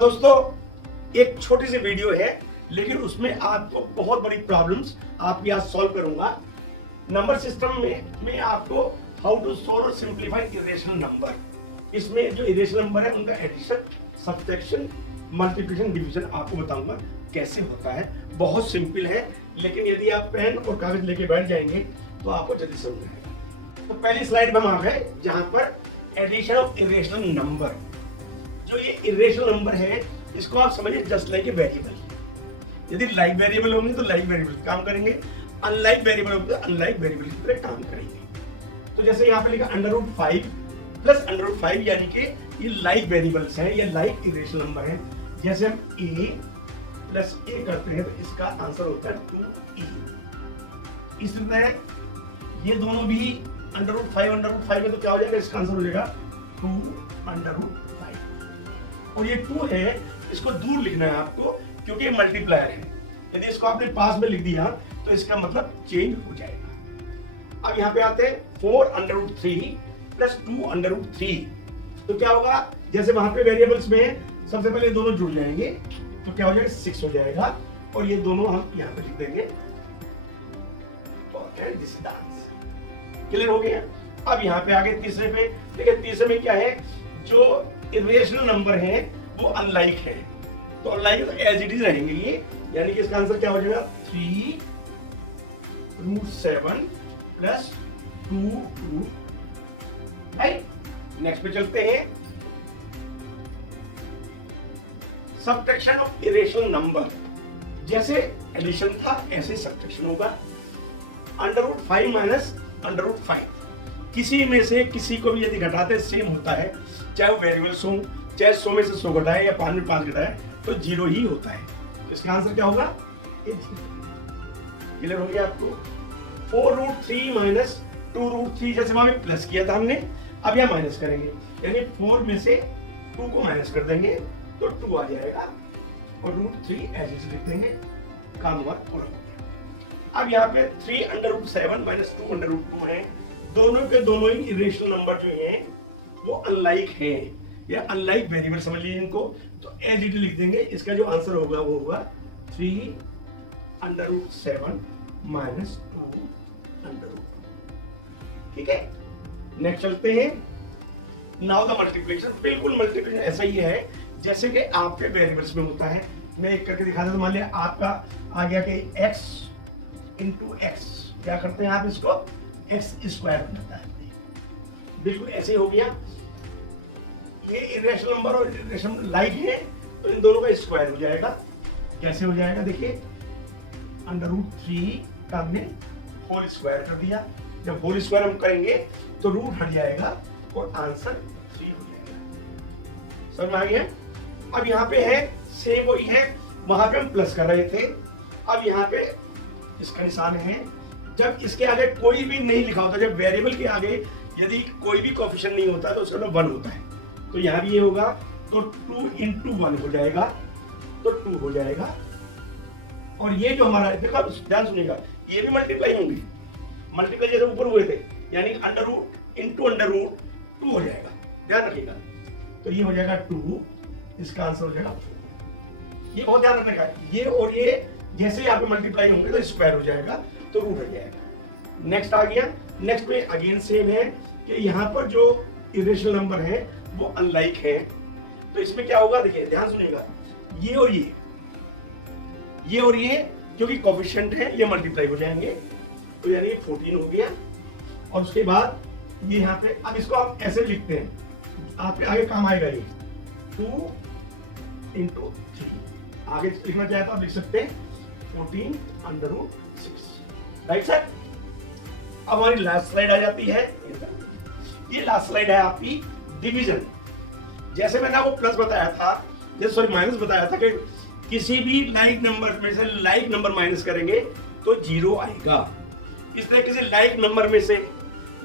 दोस्तों एक छोटी सी वीडियो है लेकिन उसमें आपको बहुत बड़ी प्रॉब्लम्स आपकी आज सॉल्व करूंगा। नंबर सिस्टम में मैं आपको how to solve simplify irrational number, इसमें जो इरेशनल नंबर है उनका एडिशन, सब्ट्रैक्शन, मल्टीप्लिकेशन, डिवीजन आपको बताऊंगा कैसे होता है। बहुत सिंपल है लेकिन यदि आप पेन और कागज लेके बैठ जाएंगे तो आपको जल्दी समझ आएगा। तो पहली स्लाइड में हम आ गए जहां पर एडिशन ऑफ इरेशनल नंबर। जो ये इरेशनल नंबर है इसको आप समझिए जस्ट लाइक ए वेरिएबल। यदि लाइक वेरिएबल होंगे तो लाइक वेरिएबल काम करेंगे, अनलाइक वेरिएबल होंगे तो अनलाइक वेरिएबल की तरह काम करेंगे। तो जैसे यहाँ पे लिखा √5 प्लस √5 यानी कि ये लाइक वेरिएबल्स हैं, ये लाइक इरेशनल नंबर है। जैसे हम a प्लस a करते हैं तो इसका आंसर होता है 2e। इस तरह ये दोनों भी √5 में तो क्या हो जाएगा, इसका आंसर हो जाएगा 2√5। और ये 2 है, इसको दूर लिखना है आपको क्योंकि ये मल्टीप्लायर है। यदि इसको आपने पास में लिख दिया तो इसका मतलब चेंज हो जाएगा। अब यहाँ पे आते हैं 4√3 प्लस 2√3। तो क्या होगा, जैसे वहां पे वेरिएबल्स में सबसे पहले दोनों जुड़ जाएंगे तो क्या हो जाएगा 6 हो जाएगा और ये दोनों हम यहाँ पे लिख देंगे। क्लियर हो गया। अब यहाँ पे आगे तीसरे पे देखिए, तीसरे में क्या है, जो इरेशनल नंबर है वो अनलाइक है तो अनलाइक तो एज इट इज रहेंगे ये, यानी कि इसका आंसर क्या हो जाएगा 3√7 प्लस 2 राइट। नेक्स्ट पे चलते हैं, सब्ट्रैक्शन ऑफ इरेशनल नंबर। जैसे एडिशन था ऐसे सब्ट्रैक्शन होगा। √5 माइनस √5, किसी में से किसी को भी यदि घटाते सेम होता है, चाहे वो वेरिएबल्स हो, चाहे 100 में से 100 घटाए या 5 में 5 घटाए तो 0 ही होता है। तो इसका आंसर क्या होगा, क्लियर हो गया आपको। 4√3 माइनस 2√3, जैसे वहां में प्लस किया था हमने, अब यहां माइनस करेंगे, यानी 4 में से 2 को माइनस कर देंगे तो 2 आ जाएगा और √3 ऐसे लिख देंगे, काम हुआ पूरा हो गया। अब यहाँ पे 3√7 माइनस 2√2 है, दोनों के दोनों ही इरेशनल नंबर जो हैं वो अनलाइक हैं या अनलाइक वेरिएबल समझ लीजिए इनको, तो एज इट लिख देंगे। इसका जो आंसर होगा वो होगा 3√7 माइनस 2√2। ठीक है, नेक्स्ट चलते हैं। Now the multiplication. बिल्कुल मल्टीप्लिकेशन ऐसा ही है जैसे कि आपके वेरिएबल्स में होता है। मैं एक करके दिखा देता हूं। मान लिया आपका आ गया कि x इंटू एक्स, क्या करते हैं आप इसको x² बनाता है, बिल्कुल ऐसे ही हो गया। ये इरेशनल नंबर और इरेशनल लाइक है तो इन दोनों का स्क्वायर हो जाएगा। कैसे हो जाएगा देखिए, √3 का हमने होल स्क्वायर कर दिया। जब होल स्क्वायर हम करेंगे तो रूट हट जाएगा और आंसर 3 हो जाएगा। समझ में आ गया। अब यहाँ पे है सेम वही है, वहां पे हम प्लस कर रहे थे, अब यहाँ पे इसका निशान है। जब इसके आगे कोई भी नहीं लिखा होता, जब वेरिएबल के आगे यदि कोई भी कोएफिशिएंट नहीं होता तो उसका मतलब 1 होता है, तो यहाँ भी ये होगा तो 2 × 1 हो जाएगा तो 2 हो जाएगा। और ये जो हमारा देखो, ध्यान सुनिएगा, ये भी मल्टीप्लाई होंगे, मल्टीप्लाई जैसे ऊपर हुए थे, यानी √2 हो जाएगा, ध्यान रखिएगा। तो ये हो जाएगा 2, इसका आंसर हो जाएगा 4। ये बहुत ध्यान रखने का है, ये और ये जैसे यहाँ पे मल्टीप्लाई होंगे तो स्क्वायर हो जाएगा तो रूट हो जाएगा। नेक्स्ट आ गया, नेक्स्ट में अगेन सेम है कि यहाँ पर जो इरेशनल नंबर है वो अनलाइक है, तो इसमें क्या होगा देखिए, ध्यान सुनिएगा, ये और ये क्योंकि कोएफिशिएंट है ये मल्टीप्लाई हो जाएंगे, तो यानी 14 हो गया। और उसके बाद ये यहाँ पे, अब इसको आप ऐसे लिखते हैं, आपके आगे काम आएगा ये 2 × 3। आगे लिखना चाहे तो आप लिख सकते हैं 14√6, राइट सर। अब हमारी लास्ट स्लाइड आ जाती है, ये लास्ट स्लाइड है आपकी डिवीजन। जैसे मैंने आपको प्लस बताया था, जैसे सॉरी माइनस बताया था कि किसी भी लाइक नंबर में से लाइक नंबर माइनस करेंगे तो 0 आएगा। इस तरह किसी लाइक नंबर में से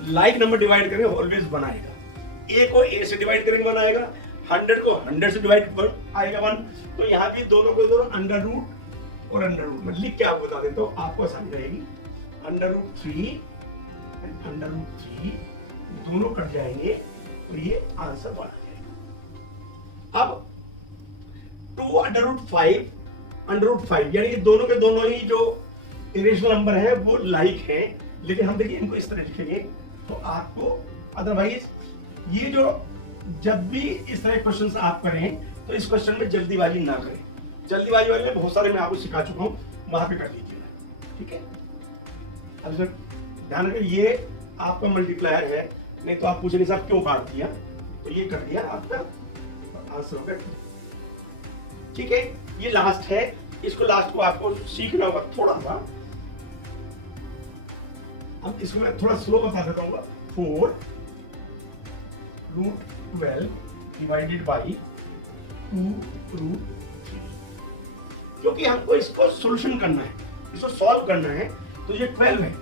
लाइक नंबर डिवाइड करेंगे ऑलवेज 1 आएगा। a को a से डिवाइड करेंगे 1 आएगा, 100 को 100 से डिवाइड आएगा 1। तो यहाँ भी दोनों को दोनों अंडर रूट और अंडर रूट में लिख के आपको बता देता हूँ, आपको आसानी रहेगी। √3 √3 दोनों कट जाएंगे तो ये आंसर 1 आ जाएगा। अब 2√5 यानी कि दोनों के दोनों ही जो इरेशनल नंबर है वो लाइक है, लेकिन हम देखिए इनको इस तरह लिखेंगे तो आपको अदरवाइज ये जो जब भी इस तरह क्वेश्चंस आप करें तो इस क्वेश्चन में जल्दीबाजी ना करें। जल्दीबाजी वाले में बहुत सारे मैं आपको सिखा चुका हूं, वहां पे कर लीजिएगा, ठीक है। अब सर ध्यान रखिए ये आपका मल्टीप्लायर है, नहीं तो आप पूछेंगे साहब क्यों काट दिया, तो ये कर दिया आपका आंसर होगा, ठीक है। ये लास्ट है, इसको लास्ट को आपको सीखना होगा थोड़ा सा। अब इसको मैं थोड़ा स्लो बता देता हूँ। 4√12 डिवाइडेड बाई 2√3, क्योंकि हमको इसको सॉल्यूशन करना है, इसको सॉल्व करना है, तो ये 12 है,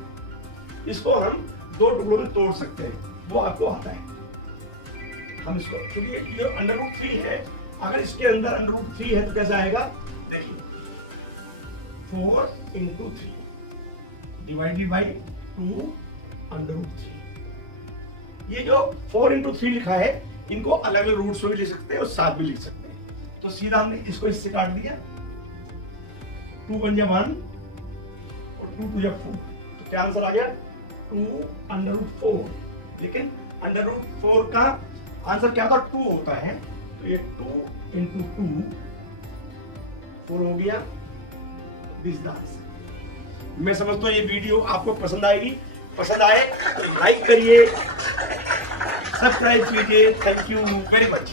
इसको हम दो टुकड़ों में तोड़ सकते हैं, वो आपको आता है। हम इसको क्योंकि ये √3 है, अगर इसके अंदर √3 है तो कैसा आएगा, देखिए 4 × 3 डिवाइडेड बाई 2√3। ये जो 4 × 3 लिखा है, इनको अलग अलग रूट्स में भी लिख सकते हैं और साथ भी लिख सकते हैं। तो सीधा हमने इसको इससे काट दिया, 2 × 1 = 1 और 2 × 2 = 4, तो क्या आंसर आ गया 2√4। लेकिन √4 का आंसर क्या था, 2 होता है, तो ये 2 × 2 4 हो गया, दिस द आंसर। मैं समझता हूँ ये वीडियो आपको पसंद आएगी, पसंद आए तो लाइक करिए, सब्सक्राइब कीजिए। Thank you very much.